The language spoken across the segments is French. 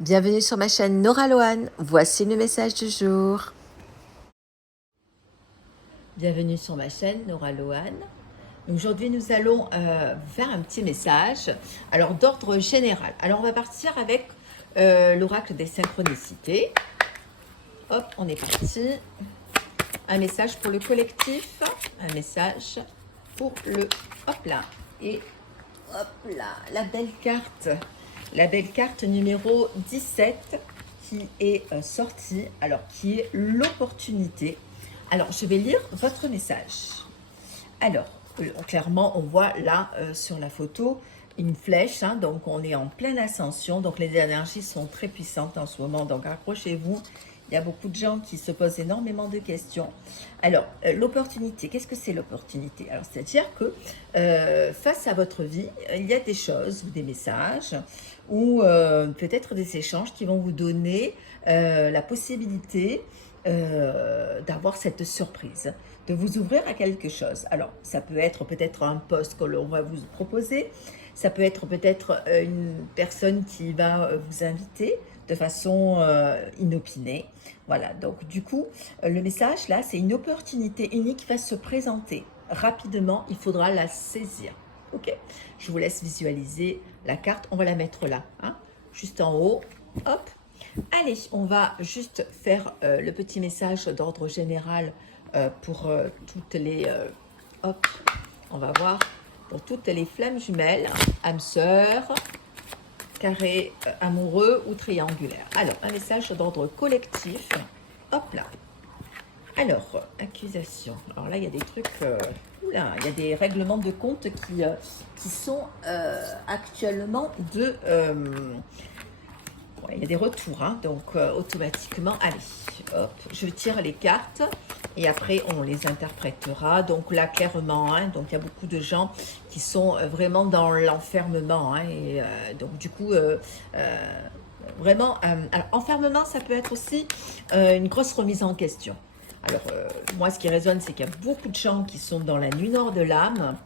Bienvenue sur ma chaîne Nora Loane. Voici le message du jour. Bienvenue sur ma chaîne Nora Loane. Aujourd'hui, nous allons faire un petit message. Alors, d'ordre général. Alors, on va partir avec l'oracle des synchronicités. Hop, on est parti. Un message pour le collectif. Un message pour le... Hop là. Et hop là, la belle carte. La belle carte numéro 17 qui est sortie, alors qui est l'opportunité. Alors, je vais lire votre message. Alors, clairement, on voit là sur la photo une flèche, hein, donc on est en pleine ascension, donc les énergies sont très puissantes en ce moment, donc accrochez-vous. Il y a beaucoup de gens qui se posent énormément de questions. Alors, l'opportunité, qu'est-ce que c'est l'opportunité? Alors, c'est-à-dire que face à votre vie, il y a des choses, des messages, ou peut-être des échanges qui vont vous donner la possibilité d'avoir cette surprise, de vous ouvrir à quelque chose. Alors, ça peut être peut-être un poste que l'on va vous proposer, ça peut être peut-être une personne qui va vous inviter de façon inopinée. Voilà, donc du coup, le message là, c'est une opportunité unique qui va se présenter. Rapidement, il faudra la saisir. Ok, je vous laisse visualiser la carte. On va la mettre là, hein, juste en haut. Hop. Allez, on va juste faire le petit message d'ordre général pour toutes les... hop, on va voir pour toutes les flammes jumelles, âme sœur, carré amoureux ou triangulaire. Alors, un message d'ordre collectif. Hop là. Alors, accusation. Alors là, il y a des trucs... oula, il y a des règlements de compte qui sont actuellement de... ouais, il y a des retours, hein, donc automatiquement, allez, hop, je tire les cartes et après on les interprétera. Donc là, clairement, hein, donc il y a beaucoup de gens qui sont vraiment dans l'enfermement, hein, et donc du coup, vraiment, alors, enfermement, ça peut être aussi une grosse remise en question. Alors, moi, ce qui résonne, c'est qu'il y a beaucoup de gens qui sont dans la nuit noire de l'âme.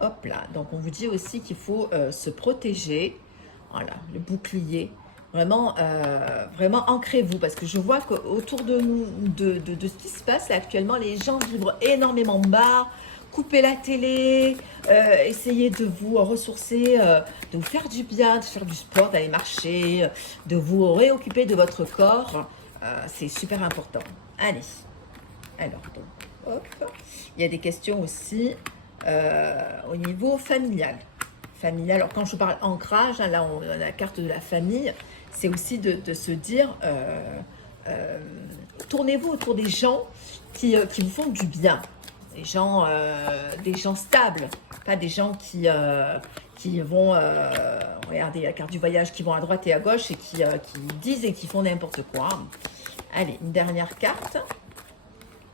Hop là, donc on vous dit aussi qu'il faut se protéger. Voilà, le bouclier. Vraiment, vraiment ancrez-vous, parce que je vois qu'autour de nous, de ce qui se passe là, actuellement, les gens vibrent énormément bas. Coupez la télé, essayez de vous ressourcer, de vous faire du bien, de faire du sport, d'aller marcher, de vous réoccuper de votre corps. C'est super important. Allez. Alors, donc, hop. Il y a des questions aussi au niveau familial. Familial. Alors, quand je parle ancrage, hein, là, on a la carte de la famille. C'est aussi de se dire, tournez-vous autour des gens qui vous font du bien. Des gens stables, pas des gens qui vont, regardez la carte du voyage, qui vont à droite et à gauche et qui disent et qui font n'importe quoi. Allez, une dernière carte.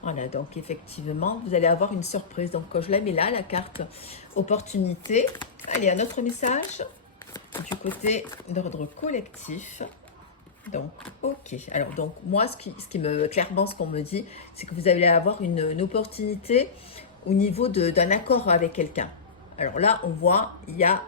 Voilà, donc effectivement, vous allez avoir une surprise. Donc, quand je la mets là, la carte opportunité. Allez, un autre message du côté d'ordre collectif. Donc, ok. Alors, donc, moi, clairement, ce qu'on me dit, c'est que vous allez avoir une opportunité au niveau d'un accord avec quelqu'un. Alors là, on voit, il y a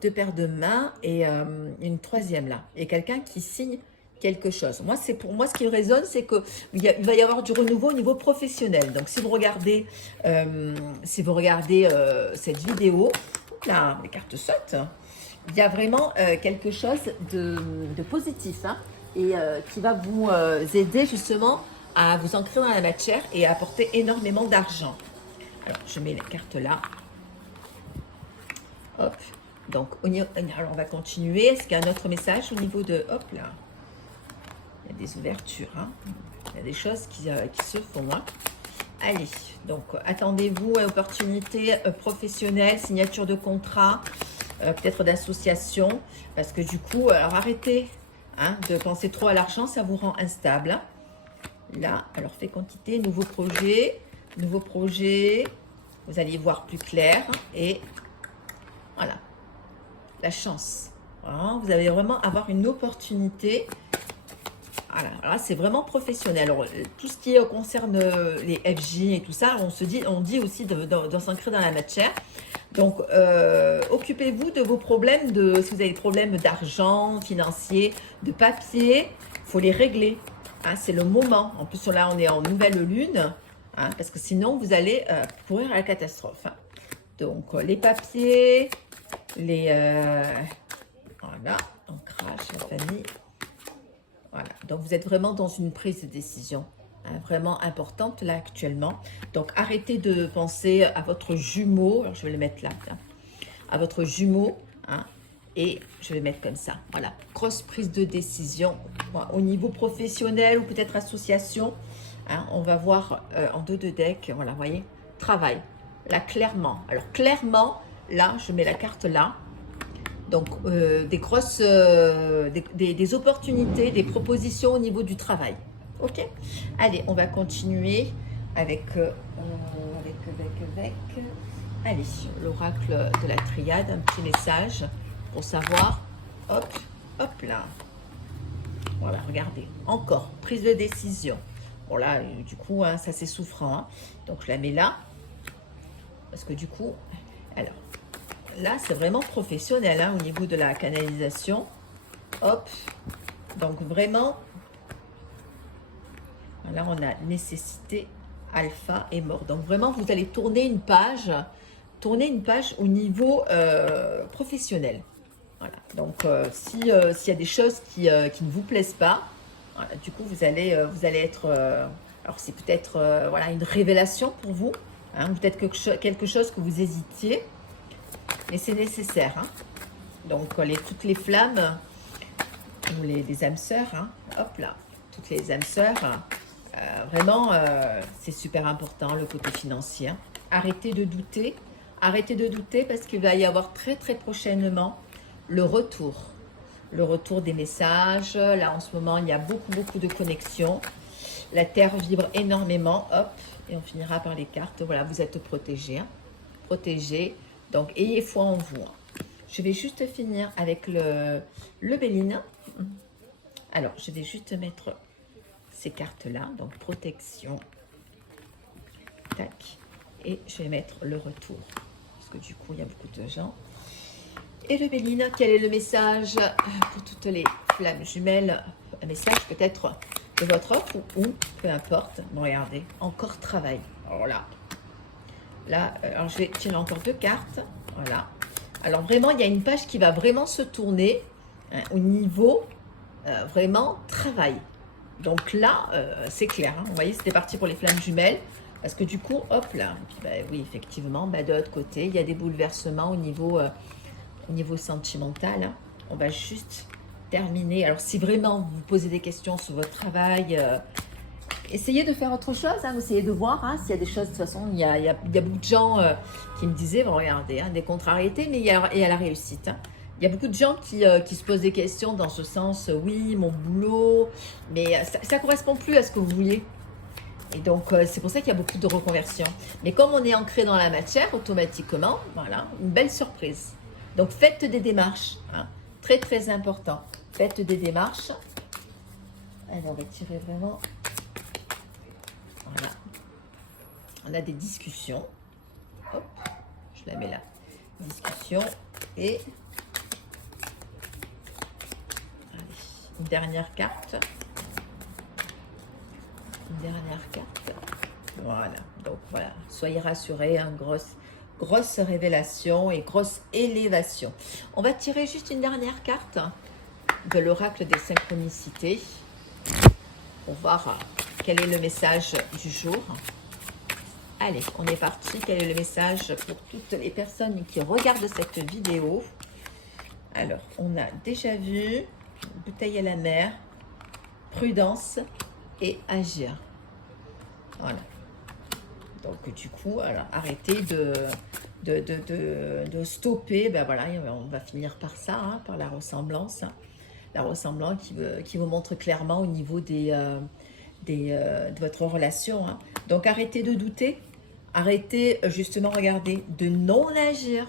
deux paires de mains et une troisième là. Et quelqu'un qui signe quelque chose. Moi, pour moi, ce qui résonne, c'est qu'il va y avoir du renouveau au niveau professionnel. Donc, si vous regardez, cette vidéo, là, les cartes sautent, il y a vraiment quelque chose de positif, hein, et qui va vous aider justement à vous ancrer dans la matière et à apporter énormément d'argent. Alors, je mets les cartes là. Hop. Donc, alors on va continuer. Est-ce qu'il y a un autre message au niveau de... Hop là. Il y a des ouvertures, hein. Il y a des choses qui se font, hein. Allez, donc attendez-vous à opportunités professionnelles, signature de contrat, peut-être d'association, parce que du coup, alors arrêtez, hein, de penser trop à l'argent, ça vous rend instable, hein. Là, alors fait quantité, nouveau projet, vous allez voir plus clair et voilà, la chance. Voilà, vous allez vraiment avoir une opportunité. Voilà, alors c'est vraiment professionnel. Alors, tout ce qui concerne les FJ et tout ça, on dit aussi de s'ancrer dans la matière. Donc, occupez-vous de vos problèmes, si vous avez des problèmes d'argent, financiers, de papier, il faut les régler. Hein, c'est le moment. En plus, là, on est en nouvelle lune, hein, parce que sinon, vous allez courir à la catastrophe. Hein. Donc, les papiers, voilà, ancrage, la famille. Voilà, donc vous êtes vraiment dans une prise de décision. Hein, vraiment importante là actuellement. Donc arrêtez de penser à votre jumeau, alors je vais le mettre là, tiens, à votre jumeau, hein, et je vais le mettre comme ça. Voilà, grosse prise de décision voilà, au niveau professionnel ou peut-être association. Hein, on va voir en dos de deck, voilà, vous voyez, travail, là clairement. Alors clairement, là, je mets la carte là. Donc, des grosses, des opportunités, des propositions au niveau du travail. Ok. Allez, on va continuer avec, allez, l'oracle de la triade, un petit message pour savoir, hop, hop là. Voilà, regardez, encore, prise de décision. Bon là, du coup, hein, ça c'est souffrant. Hein. Donc, je la mets là, parce que du coup, alors, là, c'est vraiment professionnel hein, au niveau de la canalisation. Hop. Donc, vraiment, là, on a nécessité, alpha et mort. Donc, vraiment, vous allez tourner une page au niveau professionnel. Voilà. Donc, s'il y a des choses qui ne vous plaisent pas, voilà, du coup, vous allez être... alors, c'est peut-être voilà, une révélation pour vous. Hein, peut-être quelque chose que vous hésitiez. Mais c'est nécessaire. Hein. Donc, toutes les flammes, ou les âmes sœurs, hein, hop là, toutes les âmes sœurs, vraiment, c'est super important, le côté financier. Hein. Arrêtez de douter parce qu'il va y avoir très très prochainement le retour des messages. Là, en ce moment, il y a beaucoup de connexions. La Terre vibre énormément, hop, et on finira par les cartes. Voilà, vous êtes protégés, hein, protégés. Donc, ayez foi en vous. Je vais juste finir avec le Béline. Alors, je vais juste mettre ces cartes-là. Donc, protection. Tac. Et je vais mettre le retour. Parce que du coup, il y a beaucoup de gens. Et le Béline, quel est le message pour toutes les flammes jumelles? Un message peut-être de votre offre ou peu importe. Bon, regardez, encore travail. Voilà. Là, alors je vais tirer encore 2 cartes. Voilà. Alors vraiment, il y a une page qui va vraiment se tourner hein, au niveau vraiment travail. Donc là, c'est clair. Hein, vous voyez, c'était parti pour les flammes jumelles. Parce que du coup, hop là. Et puis, bah, oui, effectivement, bah, de l'autre côté, il y a des bouleversements au niveau sentimental. Hein. On va juste terminer. Alors si vraiment vous vous posez des questions sur votre travail... essayez de faire autre chose, hein, essayez de voir hein, s'il y a des choses. De toute façon, il y a beaucoup de gens qui me disaient, bon, regardez, hein, des contrariétés, mais il y a la réussite. Hein. Il y a beaucoup de gens qui se posent des questions dans ce sens, oui, mon boulot, mais ça ne correspond plus à ce que vous vouliez. Et donc, c'est pour ça qu'il y a beaucoup de reconversions. Mais comme on est ancré dans la matière, automatiquement, voilà, une belle surprise. Donc, faites des démarches. Hein, très, très important. Faites des démarches. Allez, on va tirer vraiment... Voilà. On a des discussions. Hop, je la mets là. Discussion. Et allez, une dernière carte. Une dernière carte. Voilà. Donc voilà. Soyez rassurés. Hein, grosse révélation et grosse élévation. On va tirer juste une dernière carte de l'oracle des synchronicités. Pour voir quel est le message du jour. Allez, on est parti. Quel est le message pour toutes les personnes qui regardent cette vidéo? Alors, on a déjà vu bouteille à la mer, prudence et agir. Voilà. Donc, du coup, alors, arrêtez de stopper. Ben voilà, on va finir par ça, hein, par la ressemblance. La ressemblance qui vous montre clairement au niveau de votre relation. Hein. Donc, arrêtez de douter. Arrêtez, justement, regardez, de non-agir.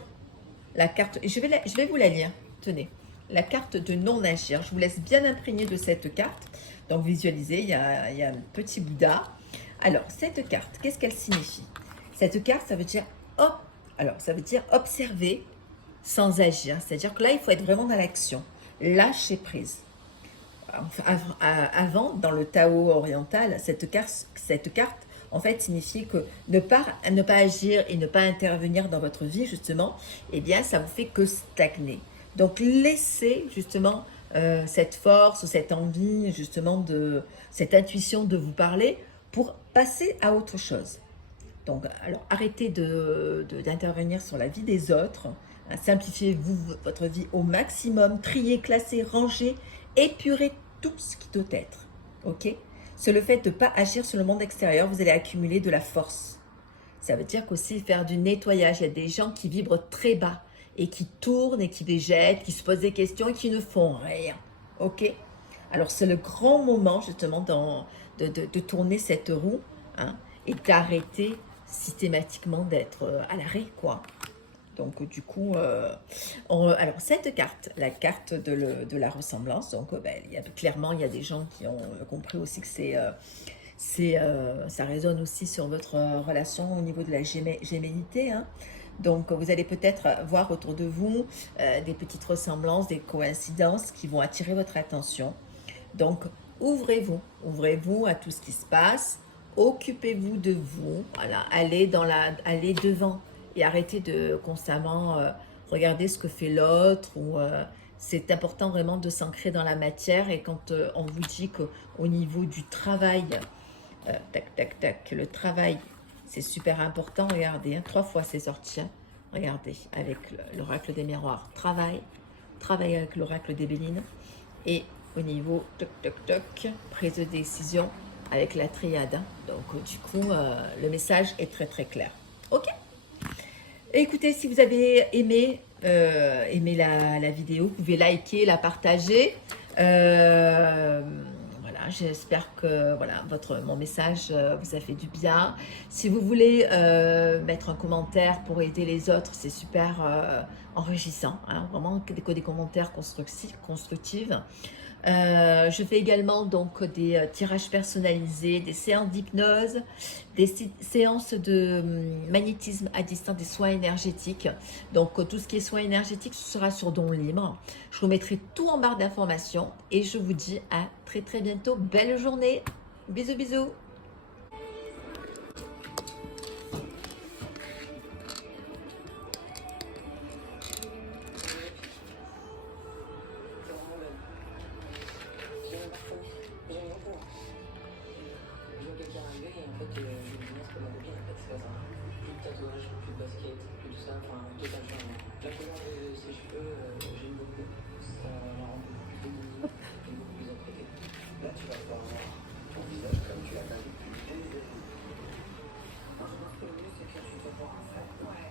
La carte, je vais vous la lire. Tenez, la carte de non-agir. Je vous laisse bien imprégner de cette carte. Donc, visualisez, il y a un petit Bouddha. Alors, cette carte, qu'est-ce qu'elle signifie? Cette carte, ça veut dire, hop, Alors, ça veut dire observer sans agir. C'est-à-dire que là, il faut être vraiment dans l'action. Lâcher prise. Enfin, avant, dans le Tao oriental, cette carte en fait, signifie que ne pas agir et ne pas intervenir dans votre vie, justement, eh bien, ça vous fait que stagner. Donc, laissez, justement, cette force, cette envie, justement, cette intuition de vous parler pour passer à autre chose. Donc, alors, arrêtez d'intervenir sur la vie des autres. Hein, simplifiez-vous votre vie au maximum. Triez, classez, rangez, épurez tout ce qui doit être. Ok? C'est le fait de ne pas agir sur le monde extérieur, vous allez accumuler de la force. Ça veut dire qu'aussi faire du nettoyage. Il y a des gens qui vibrent très bas et qui tournent et qui végètent, qui se posent des questions et qui ne font rien. Ok? Alors, c'est le grand moment, justement, de tourner cette roue, hein, et d'arrêter systématiquement d'être à l'arrêt, quoi. Donc, du coup, alors cette carte, la carte de la ressemblance, donc ben, clairement, il y a des gens qui ont compris aussi que ça résonne aussi sur votre relation au niveau de la gémellité, hein. Donc, vous allez peut-être voir autour de vous des petites ressemblances, des coïncidences qui vont attirer votre attention. Donc, ouvrez-vous à tout ce qui se passe, occupez-vous de vous, voilà, allez devant et arrêtez de constamment regarder ce que fait l'autre. C'est important vraiment de s'ancrer dans la matière. Et quand on vous dit qu'au niveau du travail, tac, tac, tac, le travail, c'est super important, regardez, hein, 3 fois c'est sorti, hein. Regardez, avec l'oracle des miroirs, travail avec l'oracle des Bélines, et au niveau toc toc toc, prise de décision avec la triade, hein. Donc du coup le message est très très clair. Ok, écoutez, si vous avez aimé la vidéo, vous pouvez liker, la partager. Voilà, j'espère que voilà, mon message vous a fait du bien. Si vous voulez mettre un commentaire pour aider les autres, c'est super enrichissant, hein, vraiment des commentaires constructifs. Je fais également donc des tirages personnalisés, des séances d'hypnose, des séances de magnétisme à distance, des soins énergétiques. Donc tout ce qui est soins énergétiques, ce sera sur don libre. Je vous mettrai tout en barre d'informations et je vous dis à très très bientôt. Belle journée, bisous bisous. Quelqu'un arrivé et en fait je me dis non c'est pas ma copine, en fait c'est pas ça. Plus de tatouage, plus de basket, plus tout ça, enfin total changement. La couleur de ses cheveux, j'aime beaucoup, ça la rend beaucoup plus féminine et beaucoup plus apprêtée. Là tu vas pouvoir voir ton visage comme tu l'as pas vu depuis des années. Moi je pense que le mieux c'est que tu te vois en fait. Ouais.